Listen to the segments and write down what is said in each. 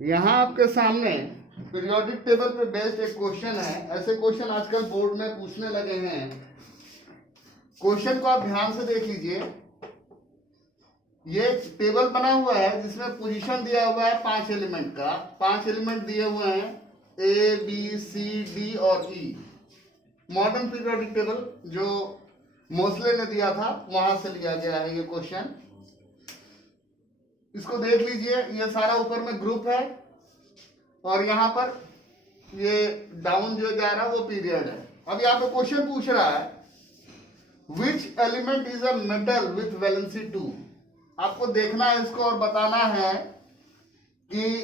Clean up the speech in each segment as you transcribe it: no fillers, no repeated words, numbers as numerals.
यहाँ आपके सामने पीरियोडिक टेबल पे बेस्ड एक क्वेश्चन है। ऐसे क्वेश्चन आजकल बोर्ड में पूछने लगे हैं। क्वेश्चन को आप ध्यान से देख लीजिए। ये टेबल बना हुआ है जिसमें पोजीशन दिया हुआ है 5 एलिमेंट का। 5 एलिमेंट दिए हुए हैं ए बी सी डी और ई। मॉडर्न पीरियोडिक टेबल जो मोस्ले ने दिया था वहां से लिया गया है ये क्वेश्चन। इसको देख लीजिए, ये सारा ऊपर में ग्रुप है और यहाँ पर ये डाउन जो जा रहा है वो पीरियड है। अब यहाँ पे क्वेश्चन पूछ रहा है which element is a metal with valency 2। आपको देखना है इसको और बताना है कि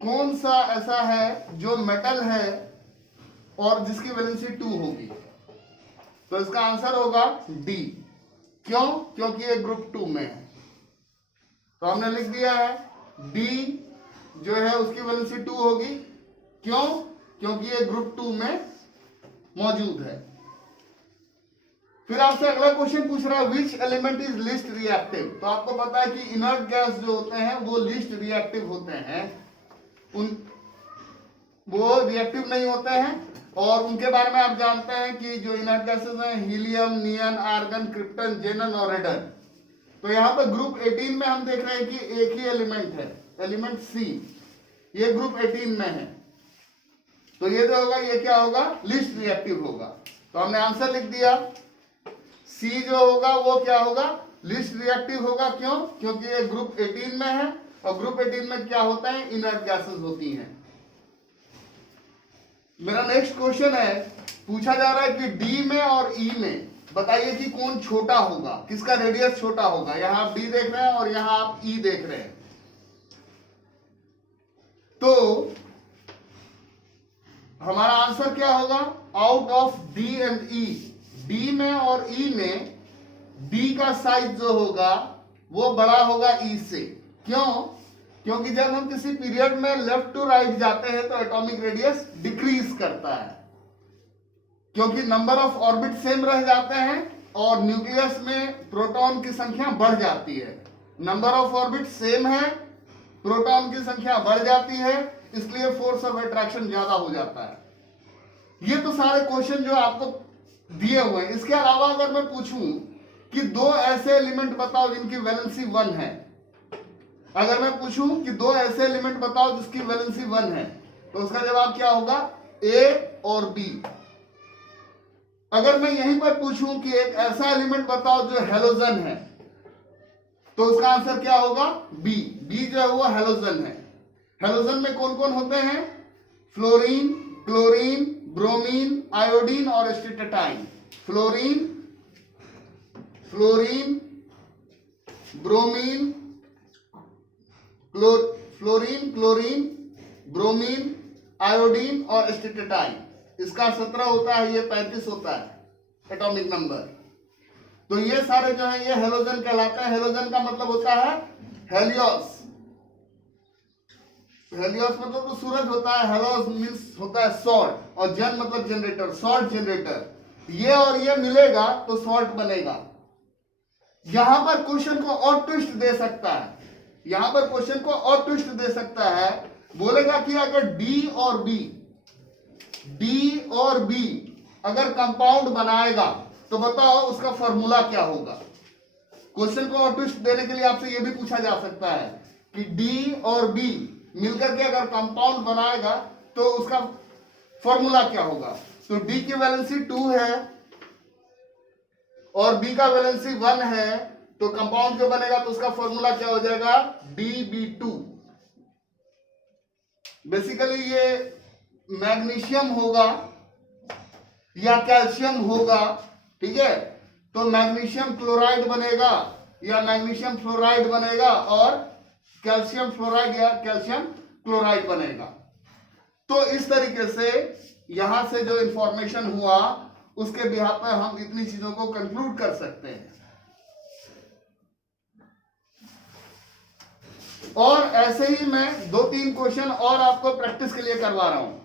कौन सा ऐसा है जो मेटल है और जिसकी वैलेंसी 2 होगी। तो इसका आंसर होगा डी। क्यों? क्योंकि ये ग्रुप 2 में है। तो हमने लिख दिया है डी जो है उसकी वैलेंसी 2 होगी। क्यों? क्योंकि ये ग्रुप 2 में मौजूद है। फिर आपसे अगला क्वेश्चन पूछ रहा है which element is least reactive. तो आपको पता है कि इनर्ट गैस जो होते हैं वो लीस्ट रिएक्टिव होते हैं, वो रिएक्टिव नहीं होते हैं। और उनके बारे में आप जानते हैं कि जो इनर्ट गैसेस हैं हीलियम, नियन, आर्गन, क्रिप्टन, जेनन और रेडन। तो यहाँ पर ग्रुप 18 में हम देख रहे हैं कि एक ही एलिमेंट है, एलिमेंट सी। ये ग्रुप 18 में है। तो ये जो होगा ये क्या होगा? लिस्ट रिएक्टिव होगा। तो हमने आंसर लिख दिया सी जो होगा वो क्या होगा? लिस्ट रिएक्टिव होगा। क्यों? क्योंकि ये ग्रुप 18 में है और ग्रुप 18 में क्या होता है? इनर्ट गैसेस होती हैं। मेरा नेक्स्ट क्वेश्चन है, पूछा जा रहा है कि डी में और ई में बताइए कि कौन छोटा होगा, किसका रेडियस छोटा होगा। यहां आप डी देख रहे हैं और यहां आप ई देख रहे हैं। तो हमारा आंसर क्या होगा? Out of D and E, D में और ई में डी का साइज जो होगा वो बड़ा होगा ई से। क्यों? क्योंकि जब हम किसी पीरियड में लेफ्ट टू राइट जाते हैं तो एटॉमिक रेडियस डिक्रीज करता है, क्योंकि नंबर ऑफ ऑर्बिट सेम रह जाते हैं और न्यूक्लियस में प्रोटॉन की संख्या बढ़ जाती है। नंबर ऑफ ऑर्बिट सेम है, प्रोटॉन की संख्या बढ़ जाती है, इसलिए फोर्स ऑफ अट्रैक्शन ज्यादा हो जाता है। ये तो सारे क्वेश्चन जो आपको दिए हुए हैं। इसके अलावा अगर मैं पूछूं कि दो ऐसे एलिमेंट बताओ जिनकी वैलेंसी 1 है, अगर मैं पूछूं कि दो ऐसे एलिमेंट बताओ जिसकी वैलेंसी 1 है, तो उसका जवाब क्या होगा? ए और बी। अगर मैं यहीं पर पूछूं कि एक ऐसा एलिमेंट बताओ जो हेलोजन है, तो उसका आंसर क्या होगा? बी। बी जो है वो हेलोजन है। हेलोजन में कौन कौन होते हैं? फ्लोरीन, क्लोरीन, ब्रोमीन, आयोडीन और astatine. Fluorine, bromine, chlorine, bromine, iodine और एस्टेटाइन। इसका 17 होता है, ये 35 होता है एटॉमिक नंबर। तो ये सारे जो है ये हेलोजन कहलाते हैं। हेलोजन का मतलब होता है हेलियोस। हेलियोस मतलब तो सूरज होता है, हेलोस मींस होता है सॉल्ट, और जन मतलब जनरेटर, सॉल्ट जनरेटर। ये और ये मिलेगा तो सॉल्ट बनेगा। यहां पर क्वेश्चन को और ट्विस्ट दे सकता है, यहां पर क्वेश्चन को और ट्विस्ट दे सकता है। बोलेगा कि अगर डी और बी अगर कंपाउंड बनाएगा तो बताओ उसका फॉर्मूला क्या होगा। क्वेश्चन को और ट्विस्ट देने के लिए आपसे यह भी पूछा जा सकता है कि डी और बी मिलकर के अगर कंपाउंड बनाएगा तो उसका फॉर्मूला क्या होगा। तो डी की वैलेंसी 2 है और बी का वैलेंसी 1 है, तो कंपाउंड जो बनेगा तो उसका फॉर्मूला क्या हो जाएगा? DB2। बेसिकली ये मैग्नीशियम होगा या कैल्शियम होगा, ठीक है। तो मैग्नीशियम क्लोराइड बनेगा या मैग्नीशियम फ्लोराइड बनेगा और कैल्शियम फ्लोराइड या कैल्शियम क्लोराइड बनेगा। तो इस तरीके से यहां से जो इंफॉर्मेशन हुआ उसके बिहाफ पर हम इतनी चीजों को कंक्लूड कर सकते हैं। और ऐसे ही मैं 2-3 क्वेश्चन और आपको प्रैक्टिस के लिए करवा रहा हूं।